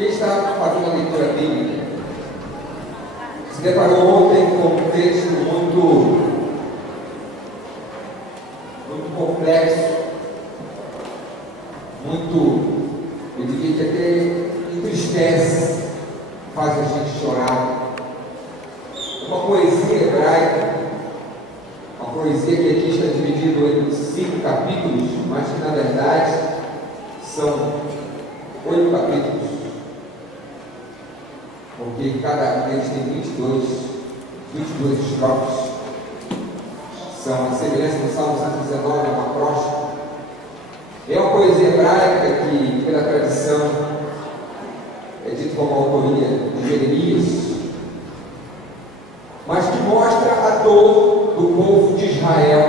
Quem está fazendo a leitura bíblica se deparou ontem com um texto muito complexo, muito, eu diria que até entristece, faz a gente chorar. Uma poesia hebraica, uma poesia que aqui está dividida em 5 capítulos, mas que na verdade são 8 capítulos, porque cada um deles tem 22 estrofes. São a semelhança do Salmo 119, uma acróstico. É uma poesia hebraica que, pela tradição, é dito como autoria de Jeremias, mas que mostra a dor do povo de Israel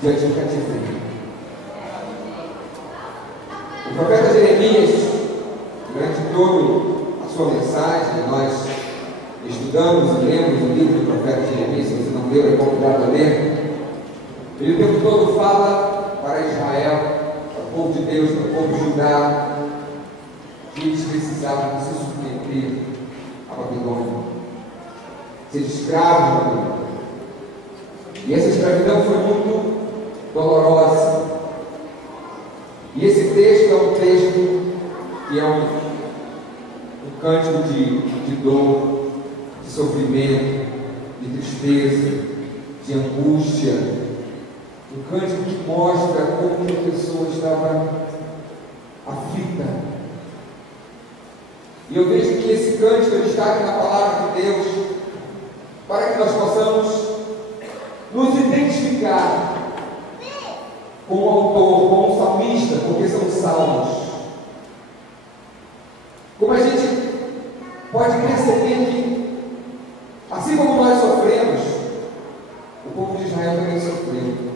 diante do cativeiro. O profeta Jeremias, durante toda a sua mensagem, nós estudamos e lemos o livro do profeta Jeremias. Se você não leu, é convidado a ler. Ele o tempo todo fala para Israel, para o povo de Deus, para o povo de Judá, que eles precisavam se submeter à Babilônia, ser escravos da Babilônia. E essa escravidão foi muito dolorosa. E esse texto é um texto que é um cântico de dor, de sofrimento, de tristeza, de angústia. Um cântico que mostra como a pessoa estava aflita. E eu vejo que esse cântico está aqui na palavra de Deus para que nós possamos nos identificar com o autor, com o salmista, porque são salmos. Como a gente pode perceber que, assim como nós sofremos, o povo de Israel também sofreu.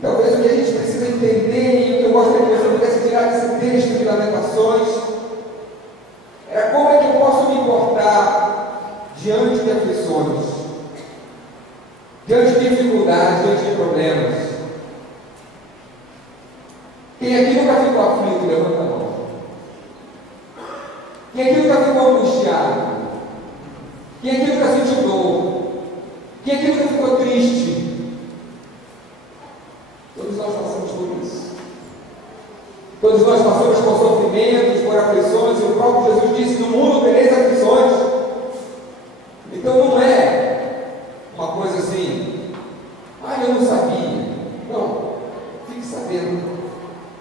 Talvez o que a gente precisa entender, e o que eu gostaria que você pudesse tirar desse texto de Lamentações, era como é que eu posso me importar diante de aflições, diante de dificuldades, diante de problemas. Quem aqui nunca ficou aflito, levanta a mão. Quem aqui nunca ficou angustiado? Quem aqui nunca sentiu dor? Quem aqui nunca ficou triste? Todos nós passamos por isso. Todos nós passamos por sofrimentos, por aflições, e o próprio Jesus disse que no mundo tereis aflições. Então não é uma coisa assim, eu não sabia. Não, fique sabendo,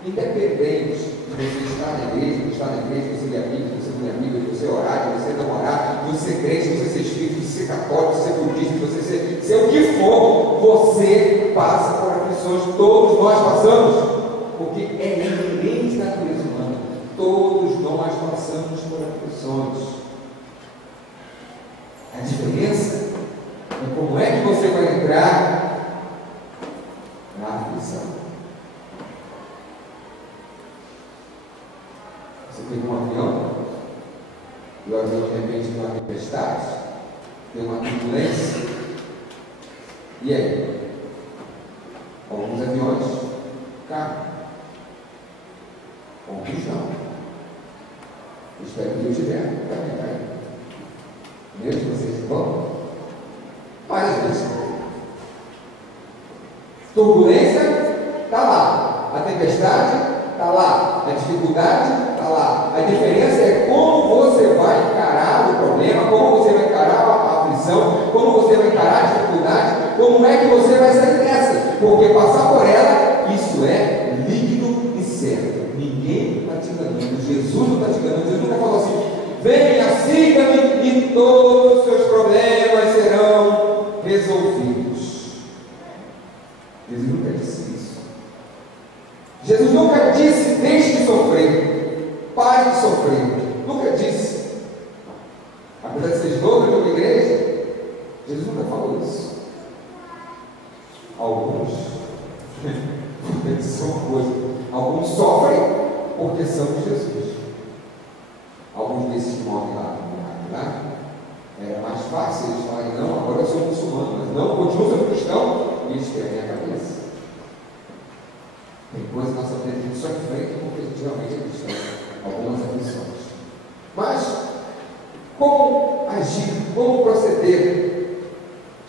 independente de você estar na igreja, não estar na igreja, você é amigo, você não é amigo, você orar, você não orar, você crente, você ser espírita, você ser católico, você budista, você ser o que for, você passa por aflições, todos nós passamos, porque é inerente da natureza humana, todos nós passamos por aflições. A diferença é como é que você vai entrar na aflição. Você pegou um avião, e o avião de repente tem uma tempestade, tem uma turbulência, e aí? Alguns aviões caem, alguns não. Eu espero que Deus tiver para cair. Mesmo vocês vão, mas às vezes turbulência está lá, a tempestade está lá, a dificuldade está lá. A diferença é como você vai encarar o problema, como você vai encarar a aflição, como você vai encarar a dificuldade, como é que você vai sair dessa, porque passar por ela, isso é líquido e certo. Ninguém está te enganando, Jesus não está te enganando. Jesus nunca falou assim: venha, siga-me e todos os seus problemas serão resolvidos. Jesus nunca disse isso. Jesus nunca disse: deixe de sofrer, pare de sofrer. Nunca disse. Apesar de ser novo de uma igreja, Jesus nunca falou isso. Alguns são coisa. Alguns sofrem porque são de Jesus. Alguns desses que morrem lá, era mais fácil eles falarem: não, agora eu sou muçulmano, mas não, continuo sendo cristão, e eles querem a cabeça. Tem coisa na nossa vida que a gente só enfrenta porque a gente realmente é cristão. como proceder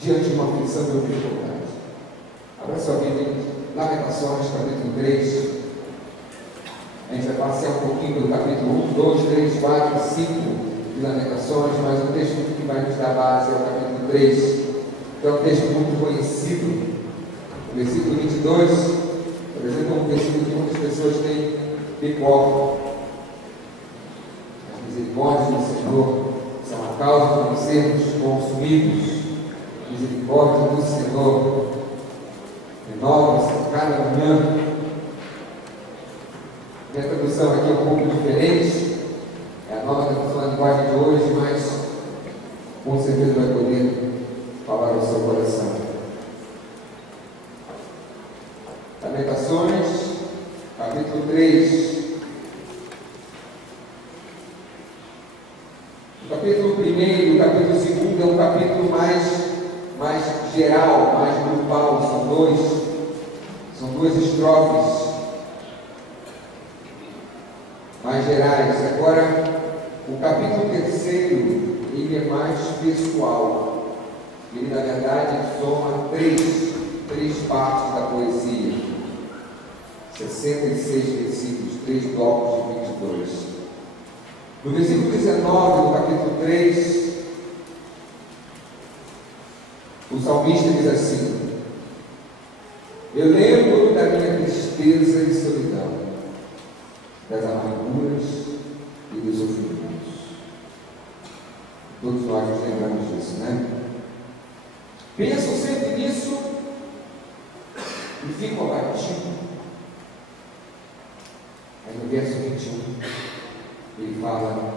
diante de uma aflição ou dificuldade. Abra sua Bíblia em Lamentações, capítulo 3. A gente vai passear um pouquinho do capítulo 1, 2, 3, 4, 5 de Lamentações, mas o texto que vai nos dar base é o capítulo 3, que é um texto muito conhecido. O versículo 22, por exemplo, é um versículo que muitas pessoas têm de cor. As misericórdias do Senhor são a causa de não sermos consumidos. Misericórdia do Senhor renova-se a cada manhã. Minha tradução aqui é um pouco diferente, é a nova tradução da linguagem de hoje, mas com certeza vai poder falar ao seu coração. Lamentações, capítulo 3. O capítulo 1 e o capítulo 2 é um capítulo mais geral, mais grupal, são duas estrofes mais gerais. Agora, o capítulo 3, ele é mais pessoal. Ele, na verdade, soma três partes da poesia. 66 versículos, 3 blocos de 22. No versículo 19 do capítulo 3, o salmista diz assim: eu lembro da minha tristeza e solidão, das amarguras e dos sofrimentos. Todos nós nos lembramos disso, né? Penso sempre nisso e fico abatido. Aí no verso 21, ele fala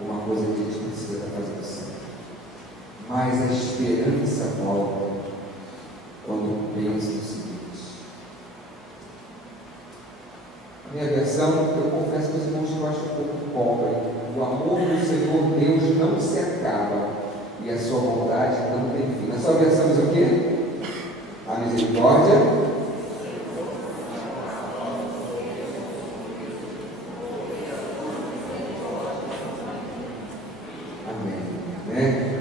uma coisa que a gente precisa estar fazendo assim: mas a esperança volta quando penso no seguinte. A minha versão, eu confesso que os irmãos que eu acho um pouco pobre. O amor do Senhor Deus não se acaba e a sua bondade não tem fim. Na sua versão diz o quê? A misericórdia. Amém. Né?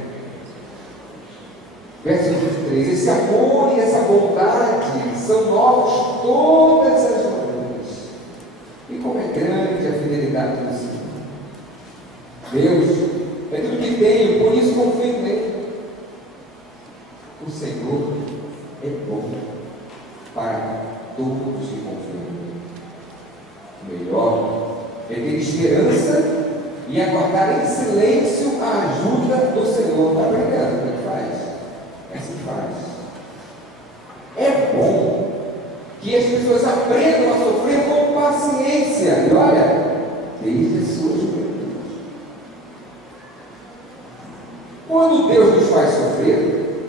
Verso 23. Esse amor e essa bondade são novos todas as manhãs. E como é grande a fidelidade do Senhor. Deus é tudo que tenho, por isso confio nele. O Senhor é bom para todos que confiam nele. O melhor é ter esperança e aguardar em silêncio a ajuda do Senhor. Está aprendendo como é que faz? É assim que faz. É bom que as pessoas aprendam a sofrer com paciência. E olha, desde a sua juventude. Quando Deus nos faz sofrer,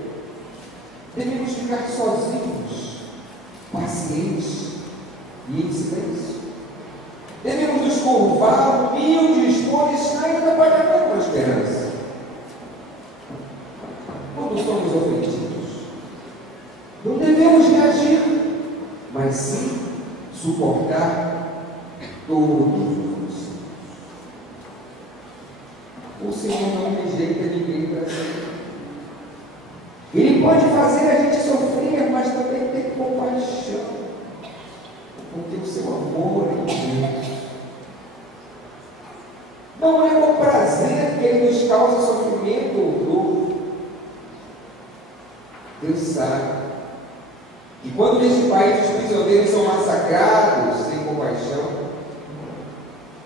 devemos ficar sozinhos, pacientes e em silêncio. Devemos nos curvar, humildes, por estar trabalhando com a esperança. Quando somos ofendidos, não devemos reagir, mas sim suportar todos os sofrimentos. O Senhor não rejeita ninguém para sempre. Ele pode fazer a gente sofrer, mas também ter compaixão, porque o seu amor é imenso. Não é com prazer que Ele nos causa sofrimento ou dor. Deus sabe que quando neste país os prisioneiros são massacrados sem compaixão,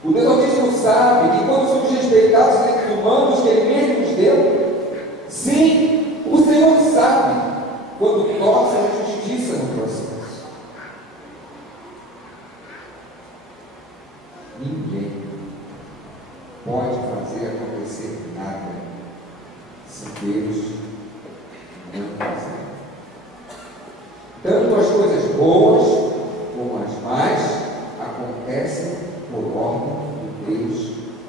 o Deus Altíssimo sabe que quando somos respeitados entre humanos que Ele mesmo nos deu, sim, o Senhor sabe quando torce a justiça no processo. Ninguém pode fazer acontecer nada se Deus não fizer. Tanto as coisas boas como as más acontecem por ordem de Deus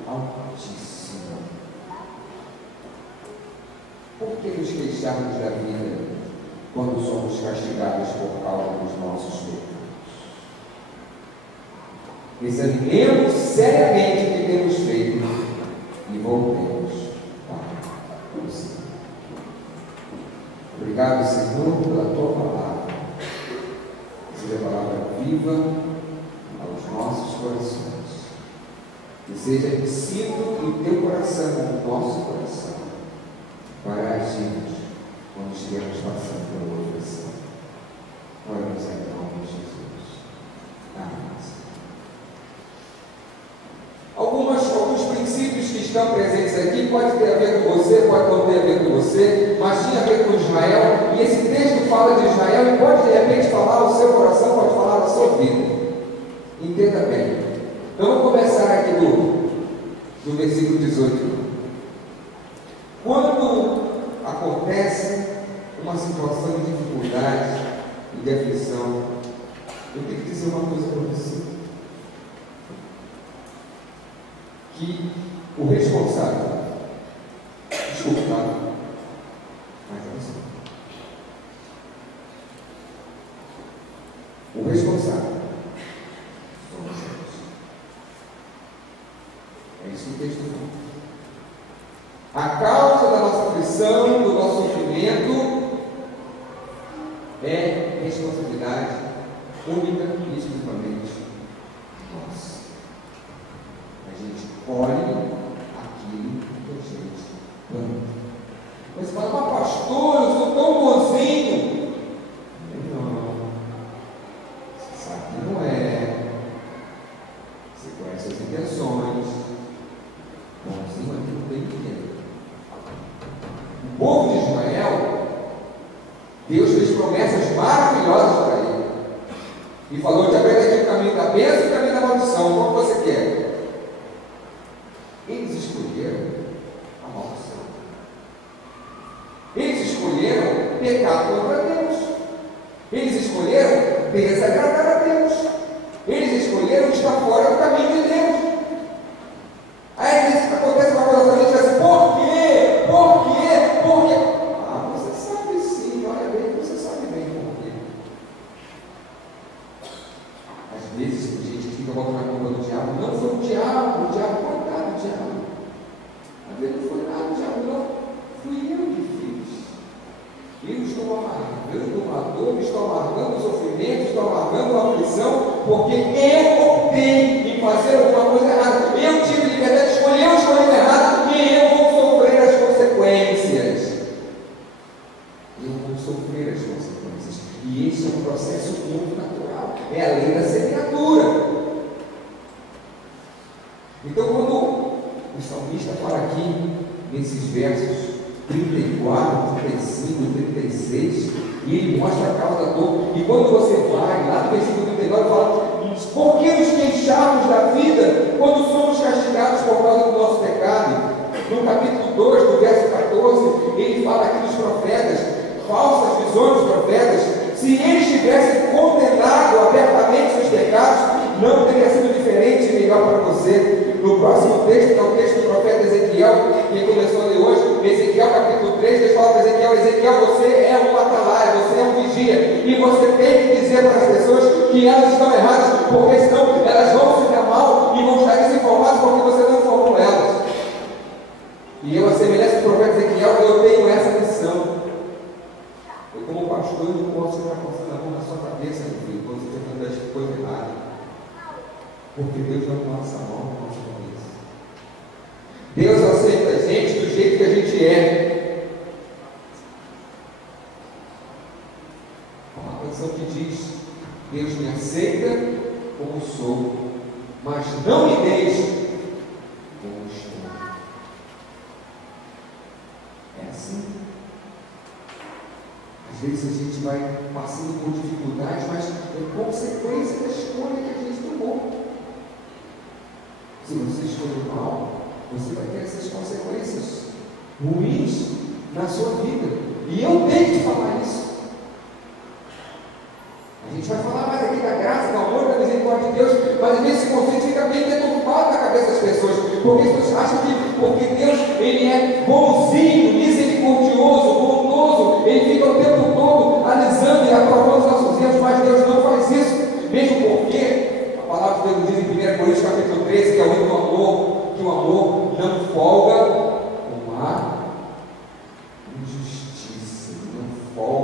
Altíssimo. Por que nos queixarmos da vida quando somos castigados por causa dos nossos pecados? Examinemos seriamente o que temos feito e voltemos para o Senhor. Obrigado, Senhor, pela tua palavra. Seja a palavra viva aos nossos corações. Que seja ensino do teu coração, no nosso coração, para agirmos quando estivermos passando pela opressão. Oramos em nome de Jesus. Amém. Alguns princípios que estão presentes aqui pode ter a ver com você, pode não ter a ver com você, mas tinha a ver com Israel, e esse texto fala de Israel e pode de repente falar ao seu coração, pode falar à sua vida. Entenda bem. Então vamos começar aqui do versículo 18. Quando acontece uma situação de dificuldade e de aflição, eu tenho que dizer uma coisa para você. Que o responsável, desculpa, mas é assim. O responsável somos nós. É isso que o texto fala. A causa da nossa aflição, do nosso sofrimento, é responsabilidade única e exclusivamente nossa. A gente olhe aquilo que a gente planta. Você fala, mas pastor, eu sou tão bonzinho. Não, você sabe que não é. Você conhece as intenções. Bonzinho aqui não tem ninguém. O povo de Israel, Deus fez promessas maravilhosas para ele. E falou, te aprenda aqui o caminho da bênção e o caminho da maldição. Qual que você quer? Eles escolheram a maldição. Eles escolheram pecar contra Deus. Eles escolheram desagradar a Deus. Eles escolheram estar fora do caminho de Deus. Aí acontece uma coisa assim, assim, por quê? Por quê? Por quê? Ah, você sabe sim, olha bem, você sabe bem por quê. Às vezes a gente fica botando a culpa do diabo. Não foi o diabo, coitado do diabo. Às vezes não foi nada, o diabo não. Fui eu que fiz. Eu estou amargando uma dor, estou amargando o sofrimento, estou amargando a aflição, porque eu optei em fazer alguma coisa errada. Eu tive liberdade de escolher, eu escolhi errado e eu vou sofrer as consequências. Eu vou sofrer as consequências. E esse é um processo muito natural. É a lei da semeadura. Então, quando o salmista fala aqui, nesses versos 34, 35, 36, e ele mostra a causa da dor. E quando você vai, lá no versículo 39, fala: por que nos queixamos da vida quando somos castigados por causa do nosso pecado? No capítulo 2, do verso 14, ele fala aqui dos profetas, falsas visões dos profetas. Se eles tivessem condenado abertamente seus pecados, não teria sido diferente e melhor para você. No próximo texto, que é o texto do profeta Ezequiel, que começou a ler hoje, Ezequiel capítulo 3, Deus fala para Ezequiel: Ezequiel, você é um atalaia, você é um vigia, e você tem que dizer para as pessoas que elas estão erradas, porque senão elas vão se dar mal e vão estar desinformadas porque você não informou elas. E eu, a semelhança do profeta Ezequiel, eu tenho essa missão. Eu, como pastor, eu não posso ficar passando a mão na sua cabeça, meu filho, quando você está fazendo coisa errada, porque Deus não passa a mão na nossa cabeça. Deus aceita a gente do jeito que a gente é. Há uma canção que diz: Deus me aceita como sou, mas não me deixe como estou. É assim. Às vezes a gente vai passando por dificuldades, mas é consequência da escolha que a gente tomou. Se você escolheu mal, você vai ter essas consequências ruins na sua vida. E eu tenho que falar isso. A gente vai falar mais aqui da graça, do amor, da misericórdia de Deus, mas às vezes esse conceito fica bem deturpado na cabeça das pessoas, porque as pessoas acham que porque Deus ele é bonzinho, misericordioso, bondoso, ele fica o tempo todo analisando e aprovando os nossos erros, mas Deus não faz isso, mesmo porque a palavra de Deus diz em 1 Coríntios capítulo 13, que é o único amor, que o amor não folga com a injustiça, não folga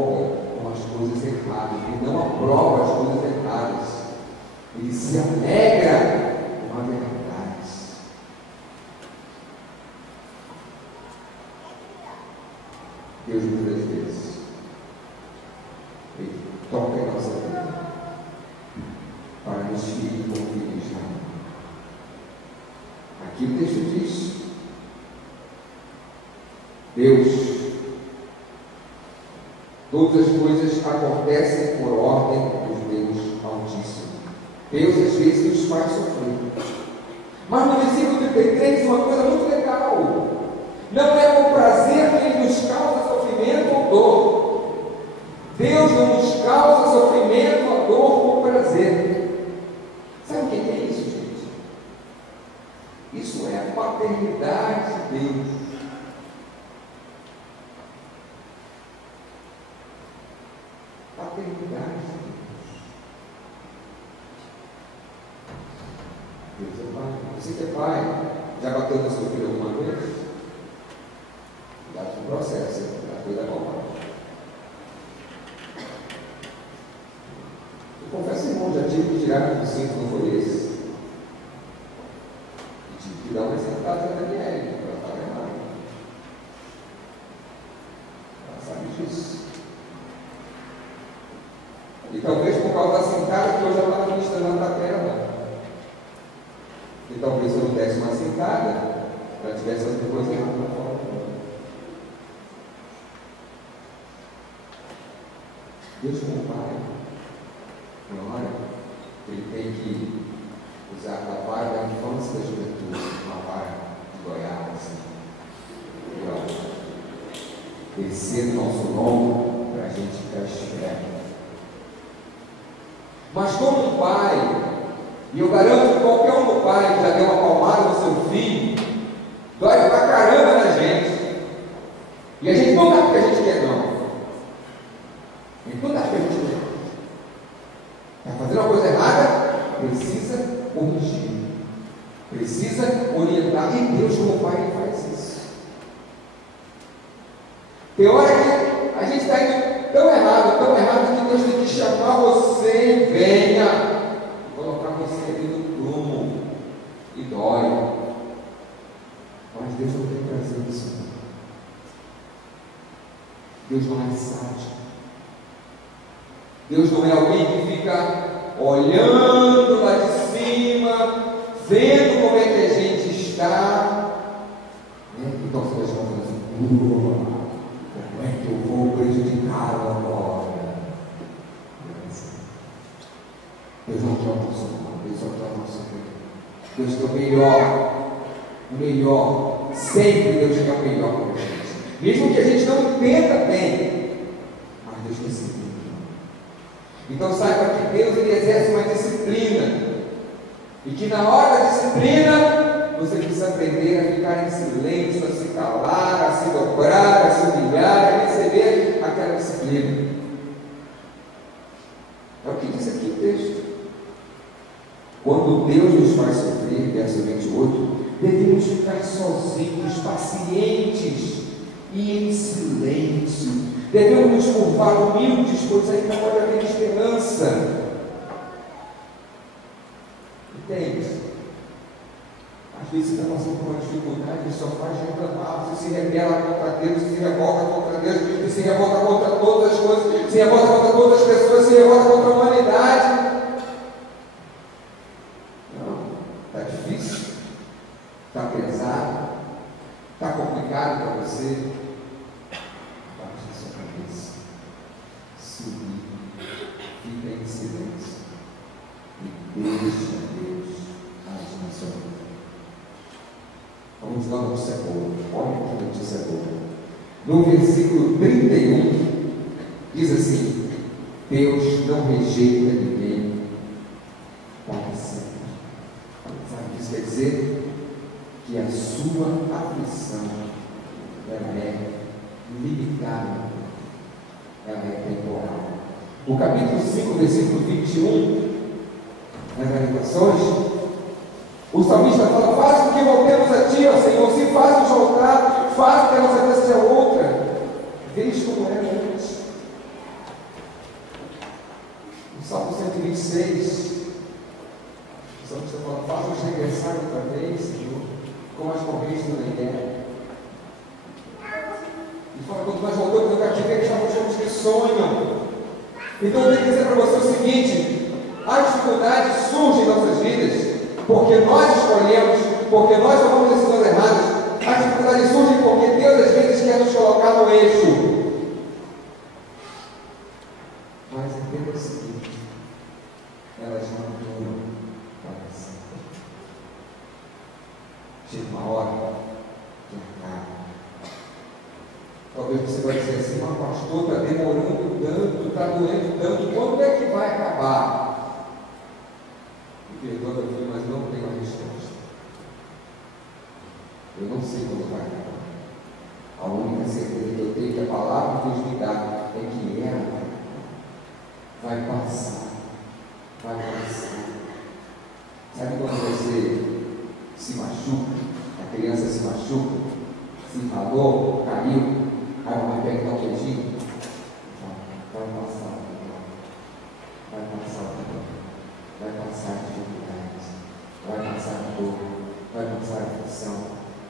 Aqui o texto diz: Deus, todas as coisas acontecem por ordem do Deus Altíssimo. Deus às vezes nos faz sofrer. Mas no versículo 33, uma coisa muito legal: não é com prazer que Ele nos causa sofrimento ou dor. Deus não nos causa sofrimento ou dor com prazer. Sabe o que é isso, gente? Isso é a paternidade de Deus. Paternidade de Deus. Deus é pai. Você que é pai, já bateu no seu filho alguma vez? Cuidado com o processo, já cuida com o pai. Eu confesso, irmão, já tive que tirar o cinto, não foi esse. E tive que dar uma sentada na Daniela, porque ela estava errada. Ela sabe disso. E talvez por causa da sentada que eu já estava ministrando na tela. E talvez eu não desse uma sentada, ela tivesse fazendo coisa errada na forma. Deus como pai, na hora, ele tem que usar a vara da infância da juventude, uma vara de goiaba, assim, e ó, descer no nosso lombo para a gente ficar esperto. Mas como um pai, e eu garanto que qualquer um pai que já deu uma palmada no seu filho, dói pra caramba na gente. E a gente não dá porque a gente quer, não. A gente não dá porque a gente quer. Está fazendo uma coisa errada, precisa corrigir, precisa orientar. E Deus, como pai, ele faz isso. Tem hora que a gente está indo tão errado que Deus tem que chamar você e venha. Colocar você ali no prumo e dói, mas Deus não tem prazer nisso. Deus não é sádico. Deus não é alguém que fica olhando lá de cima, vendo como é que a gente está, então você vai falando assim: como é que eu vou prejudicá-lo agora? Deus não quer o nosso mal, Deus só quer o nosso bem. Deus quer o melhor, sempre Deus quer o melhor para a gente. Mesmo que a gente não entenda bem, mas Deus quer sempre o melhor. Então saiba que Deus, ele exerce uma disciplina, e que na hora da disciplina, você precisa aprender a ficar em silêncio, a se calar, a se dobrar, a se humilhar, a receber aquela disciplina. É o que diz aqui o texto. Quando Deus nos faz sofrer, verso 28, devemos ficar sozinhos, pacientes e em silêncio. Devemos nos curvar humildes, pois ainda pode haver esperança. Entende? Às vezes você está passando por uma dificuldade, você só faz reclamar, você se rebela contra Deus, você se revolta contra Deus, você se revolta contra todas as coisas, se revolta contra todas as pessoas, se revolta contra a humanidade. Está difícil, está pesado, está complicado para você. Baixa a sua cabeça, subir, fica em silêncio e deixa Deus agir na sua vida. Vamos dar uma notícia boa. Olha que notícia boa. No versículo 31 diz assim: Deus não rejeita ninguém para sempre. Sabe o que isso quer dizer? Que a sua aflição, ela é limitada, ela é temporal. O capítulo 5, versículo 21, nas Lamentações, o salmista fala: faz com que voltemos a ti, ó Senhor, se faz-nos voltar, faz que a nossa vida seja outra, veja como era antes. O Salmo 126, o salmista fala: faz-nos regressar outra vez, Senhor, como as correntes do Negueb. E fala: quando nós voltamos do cativeiro, estamos os que sonham. Então eu tenho que dizer para você o seguinte: as dificuldades surgem em nossas vidas porque nós escolhemos porque nós tomamos decisões erradas. As dificuldades surgem porque Deus às vezes quer nos colocar no eixo. Mas entenda o seguinte: elas não duram para sempre. Chega uma hora que acaba. Talvez você vai dizer assim: mas pastor, está demorando tanto, está doendo tanto, quando é que vai acabar? Me perdoa, meu filho, mas não tenho a resposta. Eu não sei quando vai acabar. A única certeza que eu tenho, que a palavra que Deus me dá, é que ela vai passar. Vai passar. Sabe quando você se machuca, a criança se machuca, se enrolou, caiu, aí a mãe pega um queijinho, vai passar, vai passar a dificuldade, vai passar a dor, vai passar a aflição,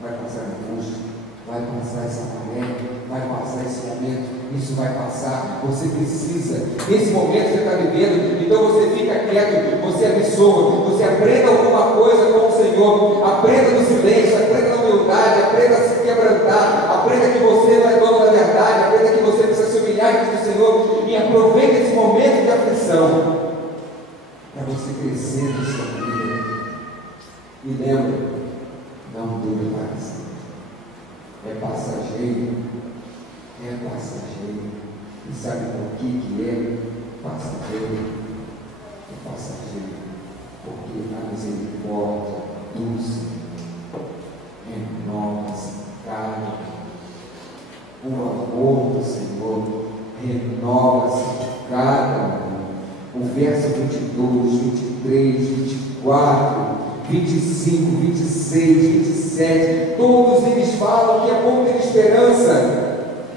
vai passar a angústia, vai passar essa maré, vai passar esse momento, isso vai passar. Você precisa, nesse momento que você está vivendo, então você fica quieto, você absorva, você aprenda alguma coisa com o Senhor, aprenda no silêncio, aprenda na humildade, aprenda a se quebrantar, aprenda que você não é dono da verdade, aprenda que você precisa se humilhar diante do Senhor e aproveite esse momento de aflição para você crescer na sua vida. E lembra, não dure para sempre. É passageiro, é passageiro. E sabe por que é passageiro? É passageiro, porque a misericórdia do Senhor renova-se cada dia. O amor do Senhor renova-se cada dia. O verso 22, 23, 24, 25, 26, 27, todos eles falam que é bom ter esperança,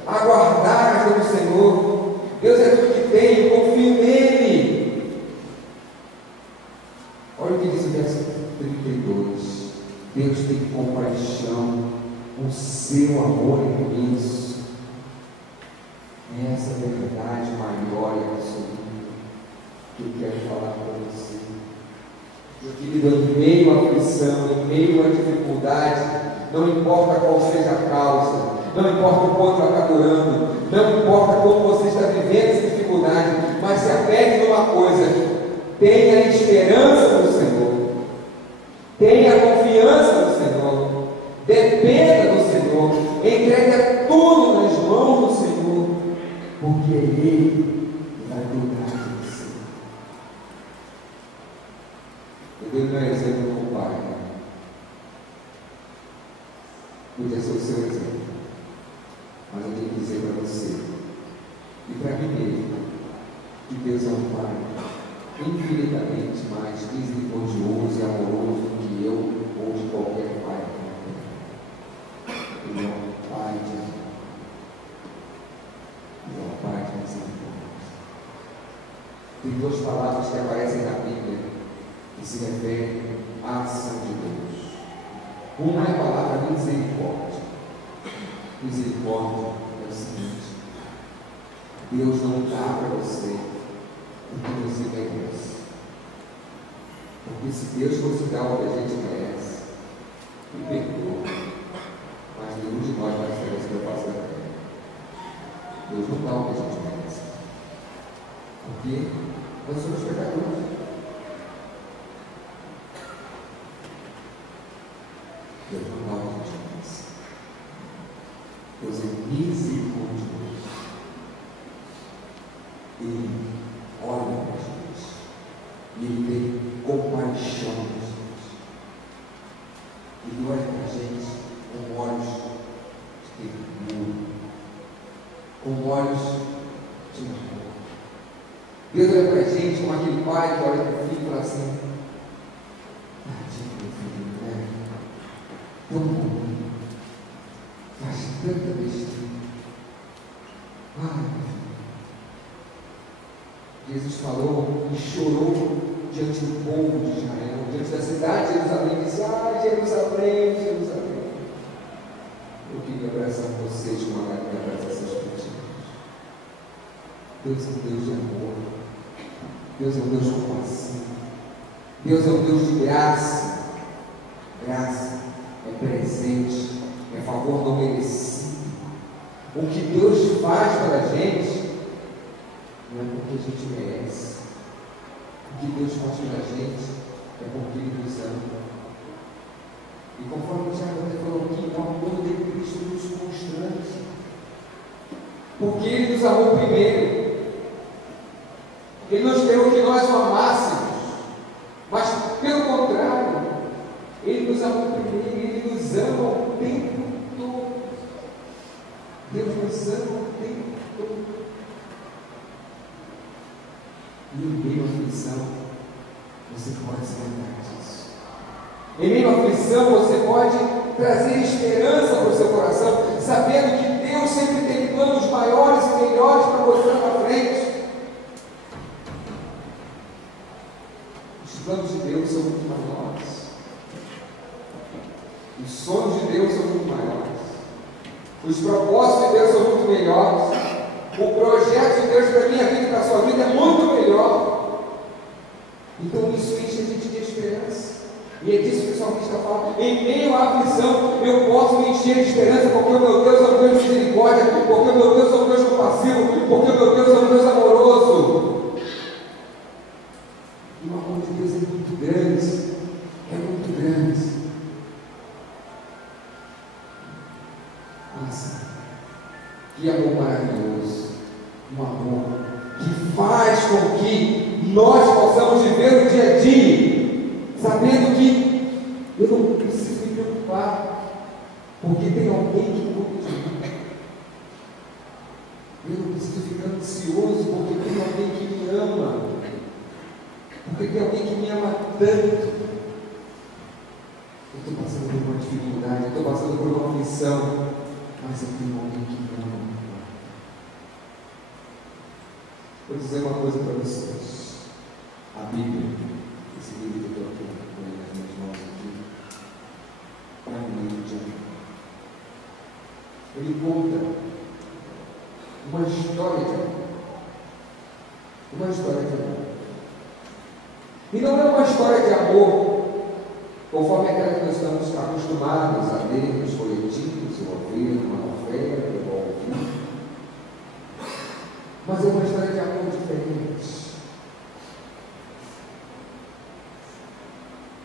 aguardar no Senhor. Deus é tudo que tem, confio nele. Olha o que diz o verso 32: Deus tem compaixão, o seu amor é imenso. Essa é a verdade maior e absoluta que eu quero falar para você. Meu querido, em meio à aflição, em meio à dificuldade, não importa qual seja a causa, não importa o quanto ela está durando, não importa como você está vivendo essa dificuldade, mas se apegue numa coisa: tenha esperança no Senhor, tenha confiança no Senhor, dependa do Senhor, entregue tudo nas mãos do Senhor, porque Ele vai cuidar de você. Eu dei meu exemplo com o pai. Podia ser o seu exemplo, mas eu tenho que dizer para você e para mim mesmo que Deus é um Pai infinitamente mais misericordioso e amoroso do que eu ou de qualquer pai. Ele é um Pai de amor. Ele é um Pai de misericórdia. Tem duas palavras que aparecem na Bíblia que se referem à ação de Deus. Uma é a palavra misericórdia. Misericórdia é o seguinte: Deus não dá para você o que você merece. Porque se Deus fosse dar o que a gente merece, Ele perdoa. Mas nenhum de nós vai ter essa preocupação da terra. Deus não dá o que a gente merece. Porque nós somos pecadores. Deus não dá o que a gente merece. Deus é misericordioso. Ele olha para a gente e Ele tem compaixão da gente. Ele olha para a gente com olhos de ternura, com olhos de amor. Deus olha para a gente como aquele pai que olha para o filho e fala assim: tadinho meu filho, né? Tão bom, faz tanta besteira. Ai, meu filho. Jesus falou e chorou diante do povo de Israel, diante da cidade de Jerusalém, e disse: ah, Jerusalém, Jerusalém, eu queria abraçar vocês de uma maneira que abraça seus pedidos. Deus é um Deus de amor, Deus é um Deus compassivo, Deus é um Deus de graça, graça. presente, é favor não merecido. O que Deus faz pela gente não é porque a gente merece. O que Deus faz pela gente é porque Ele nos ama. E conforme o Tiago até falou aqui, o amor de Cristo nos constrange. Porque Ele nos amou primeiro. Ele não esperou que nós o amássemos. Mas, pelo contrário, Ele nos amou primeiro. Ele nos ama o tempo todo. Deus nos ama o tempo todo. E em meio à aflição, você pode se lembrar disso. Em meio à aflição, você pode trazer esperança para o seu coração, sabendo que Deus sempre tem planos maiores e melhores para você lá na frente. Os planos de Deus são muito maiores. Os sonhos de Deus são muito maiores. Os propósitos de Deus são muito melhores. O projeto de Deus para a minha vida e para a sua vida é muito melhor. Então isso enche a gente de esperança. E é disso que o salmista fala. Em meio à aflição, eu posso me encher de esperança, porque o meu Deus é um Deus de misericórdia, porque o meu Deus é um Deus compassivo, porque o meu Deus é um Deus amoroso. E o amor de Deus é muito grande. É muito grande. Nossa, que amor maravilhoso. Um amor que faz com que nós possamos viver o dia a dia, sabendo que eu não preciso me preocupar, porque tem alguém que cuida de mim. Eu não preciso ficar ansioso, porque tem alguém que me ama, porque tem alguém que me ama tanto. Eu estou passando por uma dificuldade, eu estou passando por uma aflição, mas eu tenho alguém que me ama. Vou dizer uma coisa para vocês. A Bíblia, esse livro que eu estou aqui com ele nas minhas mãos aqui, é um livro de amor. Ele conta uma história de amor. Uma história de amor. E não é uma história de amor conforme aquela que nós estamos acostumados a ler nos folhetins, ou ouvir numa novela, ou ouvir. Mas é uma história de amor diferente.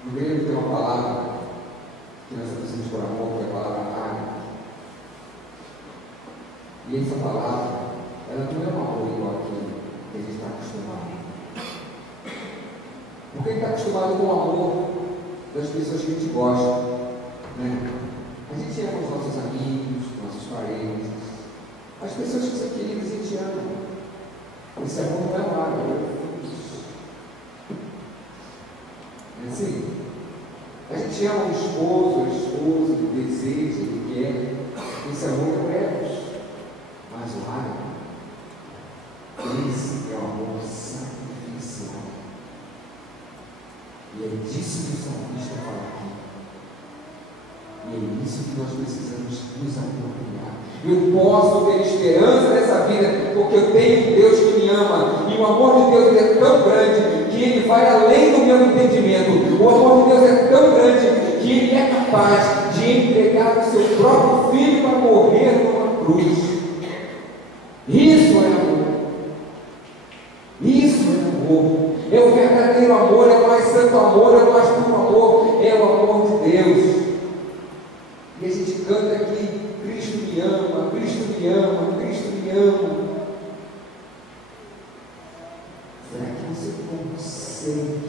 No grego tem uma palavra que nós traduzimos por amor, que é a palavra ágape. E essa palavra, ela não é um amor igual aquele que a gente está acostumado. Porque a gente está acostumado com o amor das pessoas que a gente gosta, né? A gente ama os nossos amigos, nossos parentes, as pessoas que são queridas a gente ama. Esse amor não é um ágape. É assim? A gente ama o esposo, a esposa, ele deseja, ele quer. Esse amor é o eros. Mas o ágape, esse é o amor sacrificial. E é disso que o salmista fala aqui. E é isso que nós precisamos nos apropriar. Eu posso ter esperança nessa vida, porque eu tenho um Deus que me ama. E o amor de Deus é tão grande que Ele vai além do meu entendimento. O amor de Deus é tão grande que Ele é capaz de entregar o seu próprio Filho para morrer numa cruz. Isso é amor. Isso é amor. É o verdadeiro amor, é o mais santo amor, é o mais puro amor, é o amor de Deus. E a gente canta aqui, Cristo me ama, Cristo me ama, Cristo me ama. Será que você consegue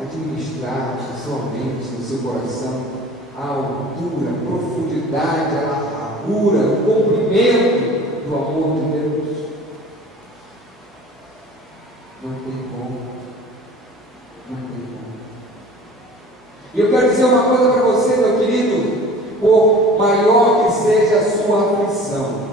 administrar na sua mente, no seu coração, a altura, a profundidade, a largura, o comprimento do amor de Deus? Não tem como. Não tem como. E eu quero dizer uma coisa para você, meu querido, por maior que seja a sua aflição,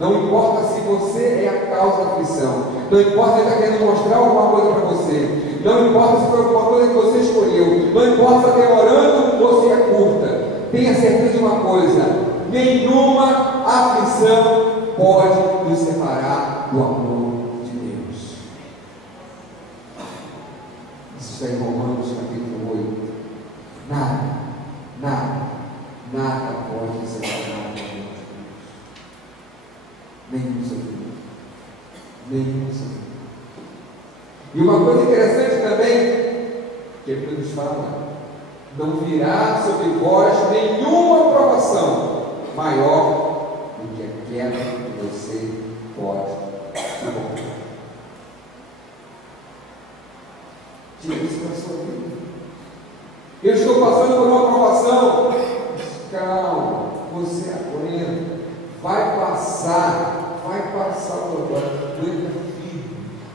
não importa se você é a causa da aflição, não importa se ele está querendo mostrar alguma coisa para você, não importa se foi alguma coisa que você escolheu, não importa se está demorando ou se é curta, tenha certeza de uma coisa: nenhuma aflição pode nos separar do amor de Deus. Isso está em Romanos capítulo 8. Nada Nenhum sofrimento. E uma coisa interessante também, que a Bíblia nos fala, não virá sobre vós nenhuma provação maior do que aquela que você pode suportar. Tira isso da sua vida. Eu estou passando por uma provação. Calma, você aguenta. Vai passar o problema. Aguenta firme.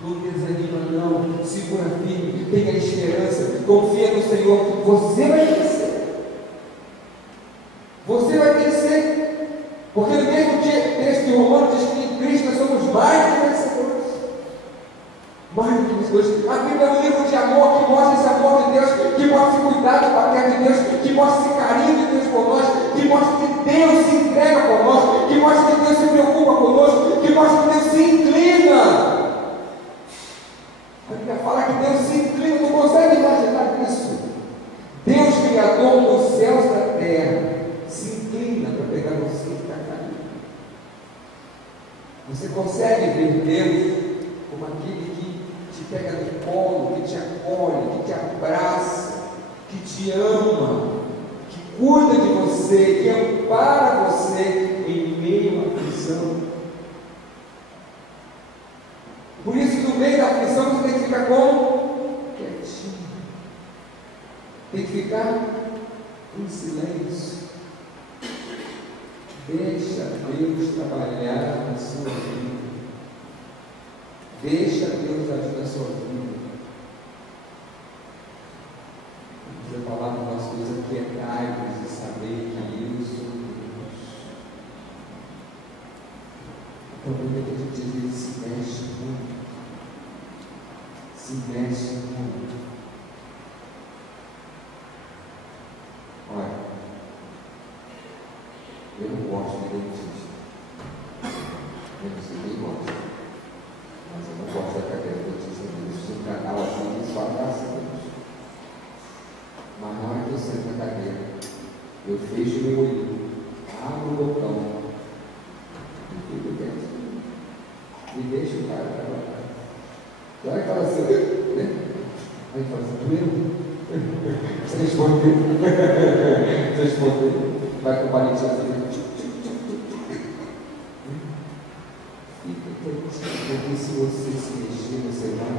Não desanima não. Segura firme. Tenha esperança. Confia no Senhor. Você vai vencer. Você vai vencer. Porque no mesmo texto de Romanos diz que em Cristo nós somos mais que vencedores. Mais do que vencedores. A Bíblia é um livro de amor que mostra esse amor de Deus, que mostra esse cuidado paterno de Deus, que mostra esse carinho de Deus por nós, que mostra que Deus se entrega por nós, que mostra que Deus se preocupa conosco, que mostra que Deus se inclina. A Bíblia fala que Deus se inclina, não consegue imaginar isso. Deus, Criador dos céus e da terra, se inclina para pegar você que está caindo. Você consegue ver Deus como aquele que te pega no colo, que te acolhe, que te abraça, que te ama, que cuida de você, que ampara você em meio à aflição. Por isso que no meio da aflição você tem que ficar como? Quietinho. Tem que ficar em silêncio. Deixa Deus trabalhar na sua vida. Deixa Deus agir na sua vida. Vamos falar com nós Deus aquietai-vos e saber que eu sou Deus. O problema é que a gente às vezes se mexe muito. Se mexe muito. Olha, eu não gosto de dentista. Eu não sei quem gosta. Mas eu não gosto da cadeira do dentista. Eu sou um canal assim, só graças a Deus. Mas na hora que eu sento na cadeira, eu fecho meu olho, abro o botão e fico quietinho. E deixo o cara trabalhar. Na hora que fala assim, né? Aí fala assim, doeu? Você respondeu. Você respondeu. Vai com o palitinho assim. Fica quietinho, porque se você se mexer, você vai